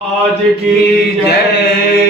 आज की जय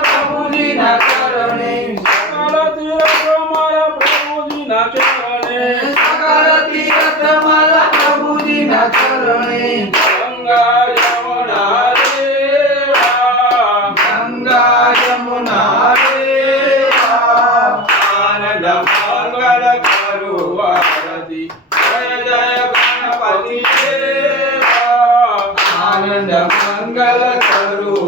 ચરણે સકલતી રત્નમાલા પ્રભુજી ના ચરણે ગંગા યમુના રે ગંગા યમુના રે આનંદ મંગલ કરો વારતી જય જય ગણપતિ આનંદ મંગલ કરો